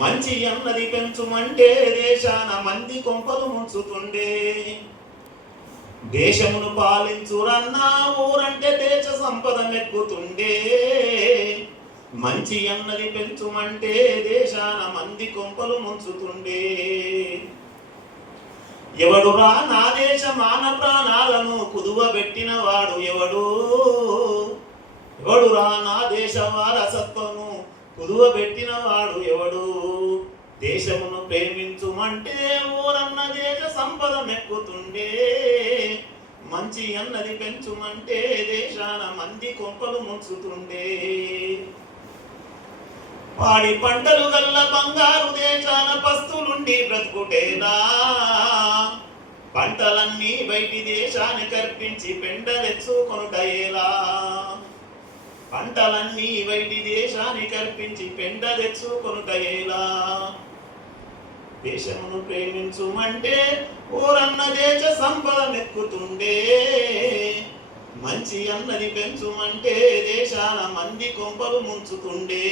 మంచి అన్నది పెంచుమంటే దేశాన మంది కొంపలు ముంచుతుండే. దేశమును పాలించురన్నా ఊరంటే దేశ సంపద మెక్కుతుండే. మంచి అన్నది పెంచుమంటే దేశాన మంది కొంపలు ముంచుతుండే. ఎవడురా నా దేశ మాన ప్రాణాలను కుదువబెట్టిన వాడు ఎవడు? ఎవడురా నా దేశ వారసత్వము కుదువబెట్టిన వాడు ఎవడు? దేశమును ప్రేమించుమంటే ఊరన్న దేశ సంపద మెక్కుతుండే. మంచి అన్నది పెంచుమంటే దేశాన మంది కొంపలు ముంచుతుండే. పాడి పంటలు గల్ల బంగారు దేశాన పస్తులుండి బ్రతుకుటేనా? పంటలన్నీ బయటి దేశానికి అర్పించి పెండ తెచ్చుకొనుటయేలా? పంటలన్నీ బయటి దేశానికి అర్పించి పెండ తెచ్చుకొనుటయేలా? దేశమును ప్రేమించుమంటే ఊరన్న దేశ సంపద మెక్కుతుండే. మంచి అన్నది పెంచుమంటే దేశాన మంది కొంపలు ముంచుతుండే.